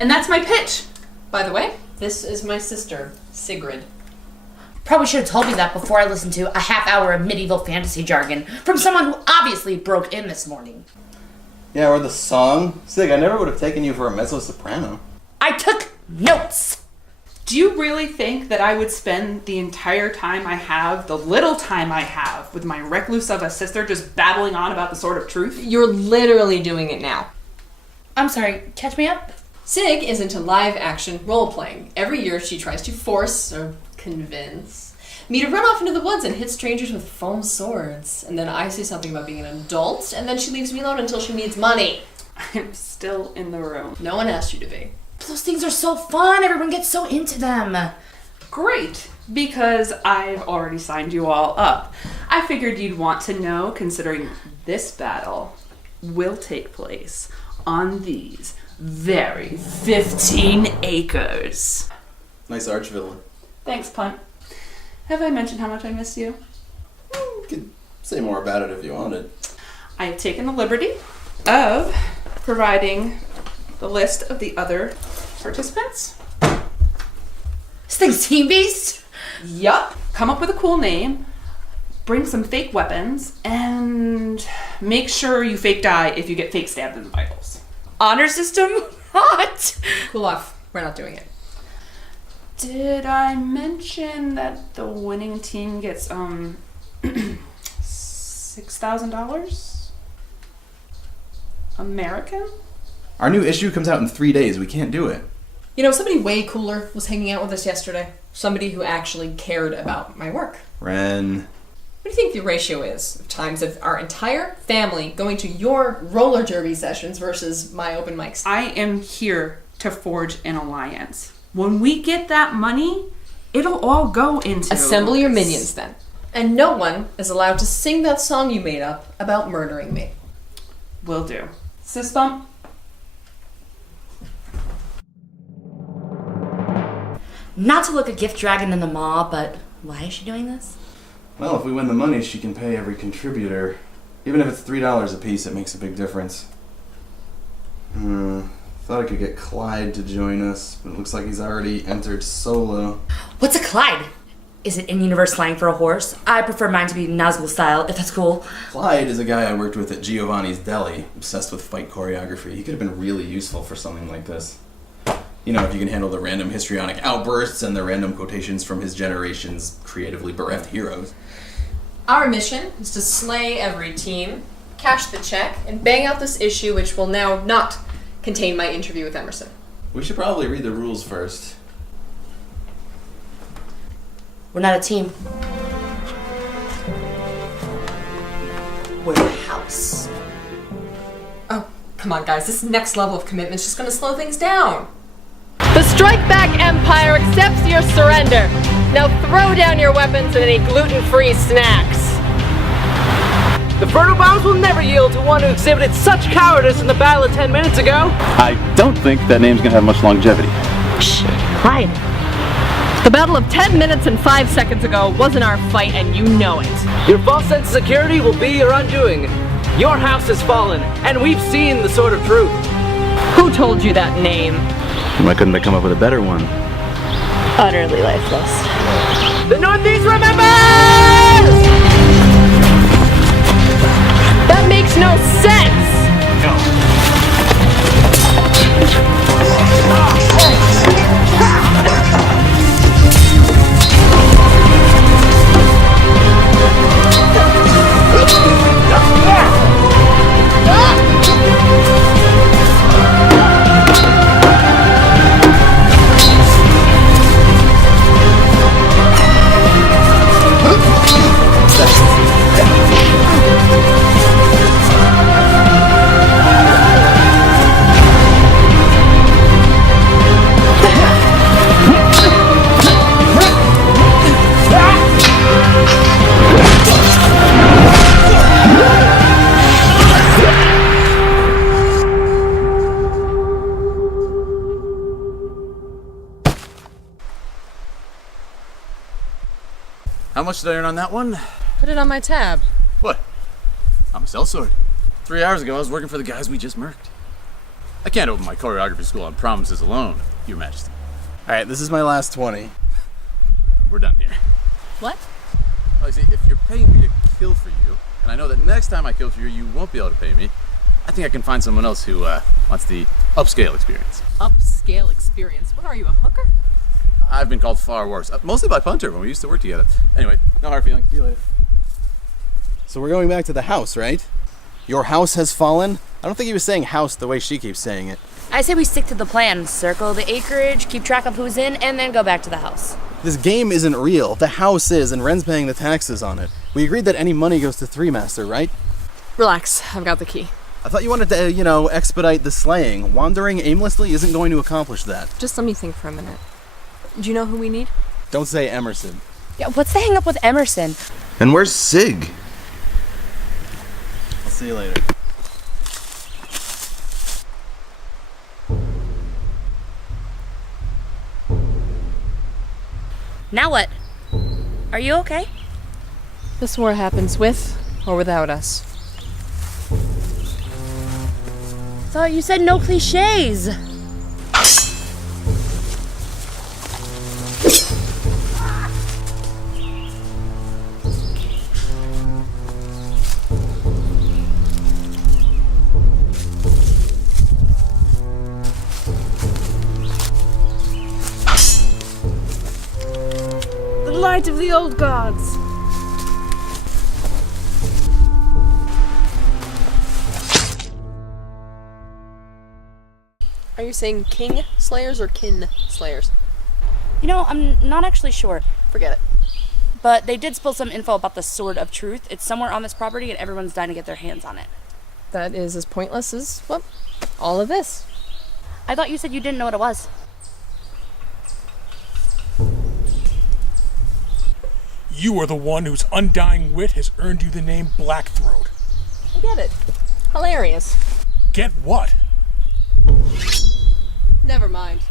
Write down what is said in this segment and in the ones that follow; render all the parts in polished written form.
And that's my pitch. By the way, this is my sister, Sigrid. Probably should have told me that before I listened to a half hour of medieval fantasy jargon from someone who obviously broke in this morning. Yeah, or the song. Sig, I never would have taken you for a mezzo-soprano. I took notes! Do you really think that I would spend the entire time I have, the little time I have, with my recluse of a sister just babbling on about the sword of truth? You're literally doing it now. I'm sorry, catch me up? Sig is into live-action role-playing. Every year she tries to force, or convince, me to run off into the woods and hit strangers with foam swords. And then I say something about being an adult, and then she leaves me alone until she needs money. I'm still in the room. No one asked you to be. Those things are so fun, everyone gets so into them. Great, because I've already signed you all up. I figured you'd want to know, considering this battle will take place on these very 15 acres. Nice archvilla. Thanks, Punt. Have I mentioned how much I miss you? You could say more about it if you wanted. I have taken the liberty of providing the list of the other participants. This thing's team-based? Yup. Come up with a cool name, bring some fake weapons, and make sure you fake die if you get fake stabbed in the vitals. Honor system? Hot! Cool off. We're not doing it. Did I mention that the winning team gets, $6,000? American? Our new issue comes out in 3 days. We can't do it. You know, somebody way cooler was hanging out with us yesterday. Somebody who actually cared about my work. Wrenn. What do you think the ratio is of times of our entire family going to your roller derby sessions versus my open mics? I am here to forge an alliance. When we get that money, it'll all go into... Assemble your minions then. And no one is allowed to sing that song you made up about murdering me. Will do. Sis bump. Not to look a gift dragon in the maw, but why is she doing this? Well, if we win the money, she can pay every contributor. Even if it's $3 a piece, it makes a big difference. Thought I could get Clyde to join us, but it looks like he's already entered solo. What's a Clyde? Is it in-universe slang for a horse? I prefer mine to be Nazgul style, if that's cool. Clyde is a guy I worked with at Giovanni's Deli, obsessed with fight choreography. He could have been really useful for something like this. You know, if you can handle the random histrionic outbursts and the random quotations from his generation's creatively bereft heroes. Our mission is to slay every team, cash the check, and bang out this issue which will now not contain my interview with Emerson. We should probably read the rules first. We're not a team. We're a house. Oh, come on guys, this next level of commitment is just gonna slow things down. The Strike Back Empire accepts your surrender. Now throw down your weapons and any gluten-free snacks. The Ferno Bombs will never yield to one who exhibited such cowardice in the battle of 10 minutes ago. I don't think that name's gonna have much longevity. Shh, Clyde. The battle of 10 minutes and 5 seconds ago wasn't our fight, and you know it. Your false sense of security will be your undoing. Your house has fallen, and we've seen the sword of truth. Who told you that name? Why couldn't they come up with a better one? Utterly lifeless. The Northeast remembers! That makes no sense! How much did I earn on that one? Put it on my tab. What? I'm a sellsword. 3 hours ago, I was working for the guys we just murked. I can't open my choreography school on promises alone, Your Majesty. Alright, this is my last 20. We're done here. What? Well, you see, if you're paying me to kill for you, and I know that next time I kill for you won't be able to pay me, I think I can find someone else who wants the upscale experience. Upscale experience. What are you, a hooker? I've been called far worse, mostly by Punter when we used to work together. Anyway, no hard feelings. See you later. So we're going back to the house, right? Your house has fallen? I don't think he was saying house the way she keeps saying it. I say we stick to the plan. Circle the acreage, keep track of who's in, and then go back to the house. This game isn't real. The house is, and Wrenn's paying the taxes on it. We agreed that any money goes to Three Master, right? Relax, I've got the key. I thought you wanted to, expedite the slaying. Wandering aimlessly isn't going to accomplish that. Just let me think for a minute. Do you know who we need? Don't say Emerson. Yeah, what's the hang up with Emerson? And where's Sig? I'll see you later. Now what? Are you okay? This war happens with or without us. Thought you said no cliches. The light of the old gods. Are you saying king slayers or kin slayers? I'm not actually sure. Forget it. But they did spill some info about the Sword of Truth. It's somewhere on this property and everyone's dying to get their hands on it. That is as pointless as, well, all of this. I thought you said you didn't know what it was. You are the one whose undying wit has earned you the name Blackthroat. I get it. Hilarious. Get what? Never mind.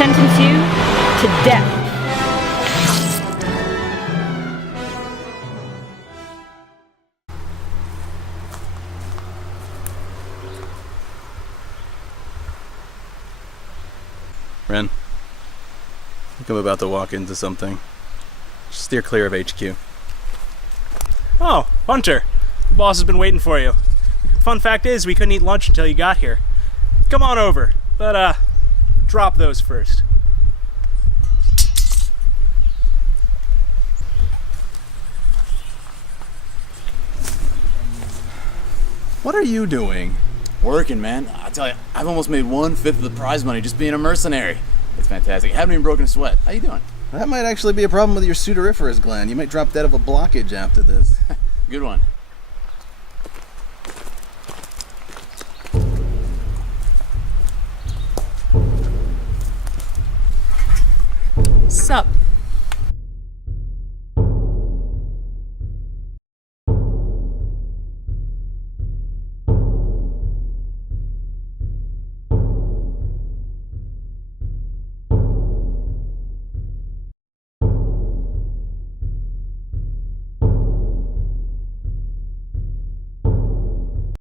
sentence you to death. Wrenn, I think I'm about to walk into something. Steer clear of HQ. Oh, Hunter. The boss has been waiting for you. Fun fact is, we couldn't eat lunch until you got here. Come on over, but drop those first. What are you doing? Working, man. I tell you, I've almost made 1/5 of the prize money just being a mercenary. It's fantastic. I haven't even broken a sweat. How you doing? That might actually be a problem with your sudoriferous gland. You might drop dead of a blockage after this. Good one.